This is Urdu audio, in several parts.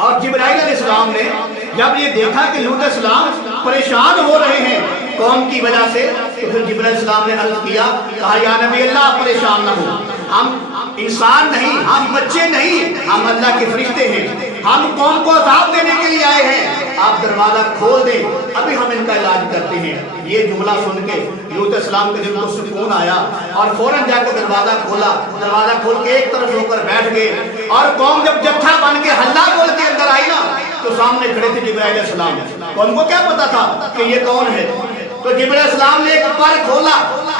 اور جبرائیل علیہ السلام نے جب یہ دیکھا کہ لوط علیہ السلام پریشان ہو رہے ہیں قوم کی وجہ سے، تو پھر جبرائیل علیہ السلام نے عرض کیا، کہا یا نبی اللہ پریشان نہ ہو، ہم انسان نہیں، ہم بچے نہیں، ہم اللہ کے فرشتے ہیں، ہم قوم کو عذاب دینے کے لیے آئے ہیں، آپ دروازہ کھول دیں، ابھی ہم ان کا علاج کرتے ہیں۔ یہ جملہ سن کے لوط علیہ السلام کے دل کو سکون آیا اور فوراً جا کے دروازہ کھولا، دروازہ کھول کے ایک طرف ہو کر بیٹھ گئے، اور قوم جب جتھا بن کے ہلہ بول کے اندر آئی نا تو سامنے کھڑے تھے جبرائیل علیہ السلام۔ قوم کو کیا پتا تھا کہ یہ کون ہے؟ تو جبرائیل علیہ السلام نے ایک پر کھولا،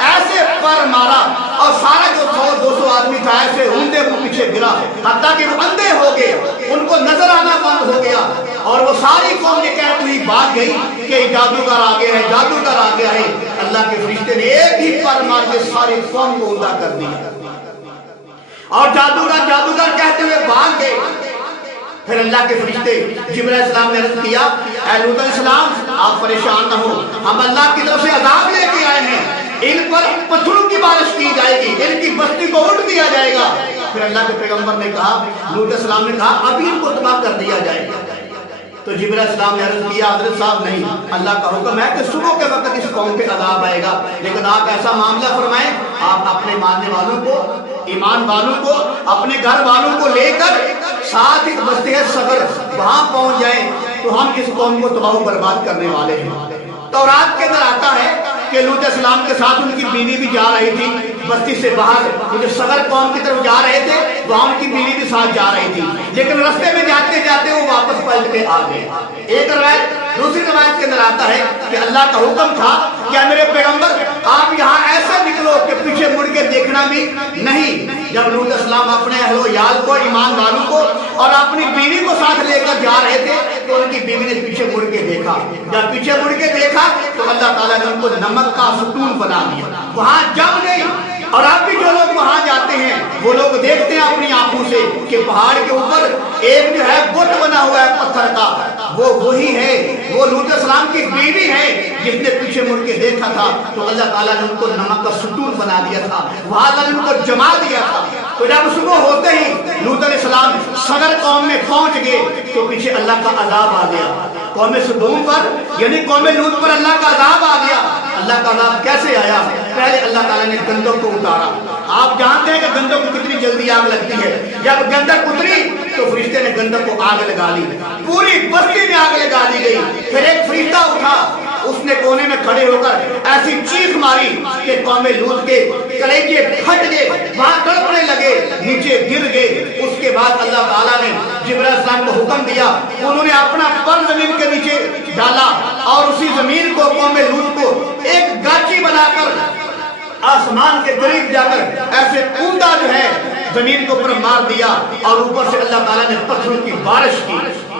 ایسے پر مارا اور سارا جو 100-200 آدمی تھا ایسے روندے وہ پیچھے گرا، حتیٰ کہ وہ اندھے ہو گئے، ان کو نظر آنا بند ہو گیا، اور وہ ساری قوم یہ کہتی ہوئی بھاگ گئی کہ جادوگر آ گیا ہے، جادوگر آ گیا ہے۔ اللہ کے فرشتے نے ایک ہی پر مار کے ساری قوم کو اندھا کر دیا، اور جادوگر جادوگر کہتے ہوئے بھاگ گئے۔ پھر اللہ کے فرشتے جبرائیل علیہ السلام نے عرض کیا، اے لوط علیہ السلام آپ پریشان نہ ہو، ہم اللہ کی طرف سے عذاب لے کے آئے ہیں، ان پر پتھروں کی بارش کی جائے گی، ان کی بستی کو اڑ دیا جائے گا۔ پھر اللہ کے پیغمبر نے کہا، لوط علیہ السلام نے کہا ابھی ان کو تباہ کر دیا جائے گا۔ تو جبرائیل علیہ السلام نے عرض کیا، حضرت صاحب نہیں، اللہ کا حکم ہے کہ صبح کے وقت اس قوم پہ عذاب آئے گا، لیکن آپ ایسا معاملہ فرمائیں، آپ اپنے ماننے والوں کو، ایمان والوں کو، اپنے گھر والوں کو لے کر ساتھ ایک بستی ہے صبر، وہاں پہنچ جائیں تو ہم اس قوم کو تباہ و برباد کرنے والے ہیں۔ تورات کے اندر آتا ہے کہ لوط علیہ السلام کے ساتھ ان کی بیوی بھی جا رہی تھی بستی سے باہر، جو صغر قوم کی طرف جا رہے تھے وہاں ان کی بیوی بھی ساتھ جا رہی تھی، لیکن رستے میں جاتے جاتے وہ واپس پلٹ کے آ گئے۔ ایک روایت، دوسری روایت کے اندر آتا ہے کہ اللہ کا حکم تھا کہ میرے پیغمبر آپ یہاں ایسے نکلو کہ پیچھے مڑ کے دیکھنا بھی نہیں۔ جب لوط علیہ السلام اپنے اہل و عیال کو، ایمان والوں کو اور اپنی بیوی کو ساتھ لے کر جا رہے تھے تو ان کی بیوی نے پیچھے مڑ کے دیکھا، جب پیچھے مڑ کے دیکھا تو اللہ تعالیٰ نے ان کو نمک کا ستون بنا دیا، وہاں جم گئی۔ اور اب بھی جو لوگ وہاں جاتے ہیں وہ لوگ دیکھتے ہیں اپنی آنکھوں سے کہ پہاڑ کے اوپر ایک جو ہے بت بنا ہوا ہے پتھر کا، وہ وہی ہے، وہ لوط علیہ السلام کی بیوی ہے جس نے پیچھے مڑ کے دیکھا تھا، تو اللہ تعالیٰ نے ان کو نمک کا ستون بنا دیا تھا، وہاں اللہ نے ان کو جما دیا تھا۔ تو جب صبح ہوتے ہی لوط علیہ السلام صغر قوم میں پہنچ گئے تو پیچھے اللہ کا عذاب آ گیا، قوم سدوم پر یعنی قوم لوط پر اللہ کا عذاب آ گیا۔ اللہ کا عذاب کیسے آیا؟ پہلے اللہ تعالیٰ نے گندم کو اتارا۔ آپ جانتے ہیں کہ گندم کو کتنی جلدی آگ لگتی ہے، جب گندم اتری تو فرشتے نے گندم کو آگ لگا لی، پوری بستی میں آگ لگا دی گئی۔ پھر ایک فرشتہ اٹھا، اس نے کونے میں کھڑے ہو کر ایسی چیخ ماری کہ قوم لوط کے کلیجے پھٹ گئے، وہاں تڑپنے لگے، نیچے گر گئے۔ اس کے بعد اللہ تعالیٰ نے جبرائیل علیہ السلام کو حکم دیا، انہوں نے اپنا پر زمین کے نیچے ڈالا اور اسی زمین کو، قوم لوط کو ایک گاچی بنا کر آسمان کے قریب جا کر ایسے اوندا جو ہے زمین کے اوپر مار دیا، اور اوپر سے اللہ تعالیٰ نے پتھروں کی بارش کی۔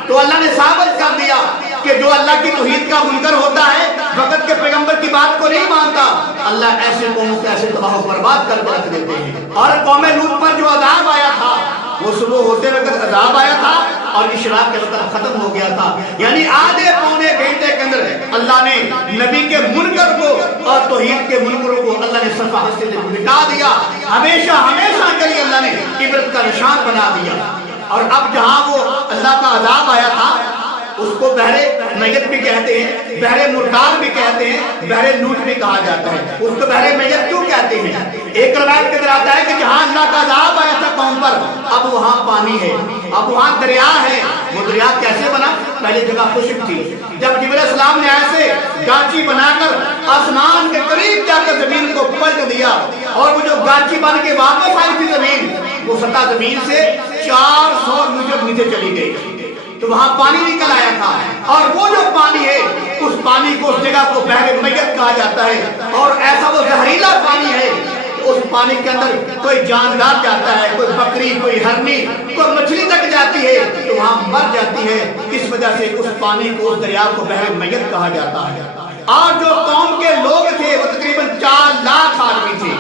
تو اللہ نے ثابت کر دیا کہ جو اللہ کی توحید کا منکر ہوتا ہے، وقت کے پیغمبر کی بات کو نہیں مانتا، اللہ ایسے قوموں کو ایسے تباہ و برباد کر کے رکھ دیتے ہیں۔ اور قوم لوط پر جو عذاب آیا تھا وہ صبح ہوتے وقت عذاب آیا تھا اور اشراق کے وقت ختم ہو گیا تھا، یعنی آدھے پونے گھنٹے کے اندر اللہ نے نبی کے منکر کو اور توحید کے منکروں کو اللہ نے صفحہ سے مٹا دیا، ہمیشہ ہمیشہ کے لیے اللہ نے عبرت کا نشان بنا دیا۔ اور اب جہاں وہ اللہ کا عذاب آیا تھا اس کو بحر میت بھی کہتے ہیں، بحر مردار بھی کہتے ہیں، بحر لوط بھی کہا جاتا ہے۔ اس کو بحر میت کیوں کہتے ہیں؟ ایک روایت کے اندر آتا ہے کہ جہاں اللہ کا عذاب آیا تھا قوم پر، اب وہاں پانی ہے، اب وہاں دریا ہے۔ وہ دریا کیسے بنا؟ پہلی جگہ خشک تھی، جب جبرائیل علیہ السلام نے ایسے گاچی بنا کر آسمان کے قریب جا کر زمین کو پلٹ دیا، اور وہ جو گاچی بن کے واپس آئی تھی زمین، وہ سطح زمین سے 400 میٹر نیچے چلی گئی، تو وہاں پانی نکل آیا تھا۔ اور وہ جو پانی ہے اس پانی کو، اس جگہ کو بحر میت کہا جاتا ہے، اور ایسا وہ زہریلا پانی ہے، اس پانی کے اندر کوئی جاندار جاتا ہے، کوئی بکری، کوئی ہرنی، کوئی مچھلی تک جاتی ہے تو وہاں مر جاتی ہے۔ اس وجہ سے اس پانی کو، اس دریا کو بحر میت کہا جاتا ہے۔ اور جو قوم کے لوگ تھے وہ تقریباً 4 لاکھ آدمی تھے،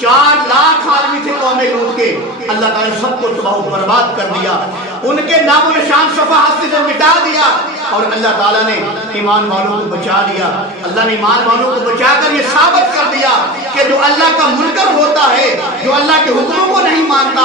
4 لاکھ آدمی تھے قوم لوط کے، اللہ تعالیٰ نے سب کو تباہ و برباد کر دیا، ان کے نام و نشان صفحہ ہستی سے مٹا دیا، اور اللہ تعالیٰ نے ایمان والوں کو بچا لیا۔ اللہ نے ایمان والوں کو بچا کر یہ ثابت کر دیا کہ جو اللہ کا منکر ہوتا ہے، جو اللہ کے حکموں کو نہیں مانتا،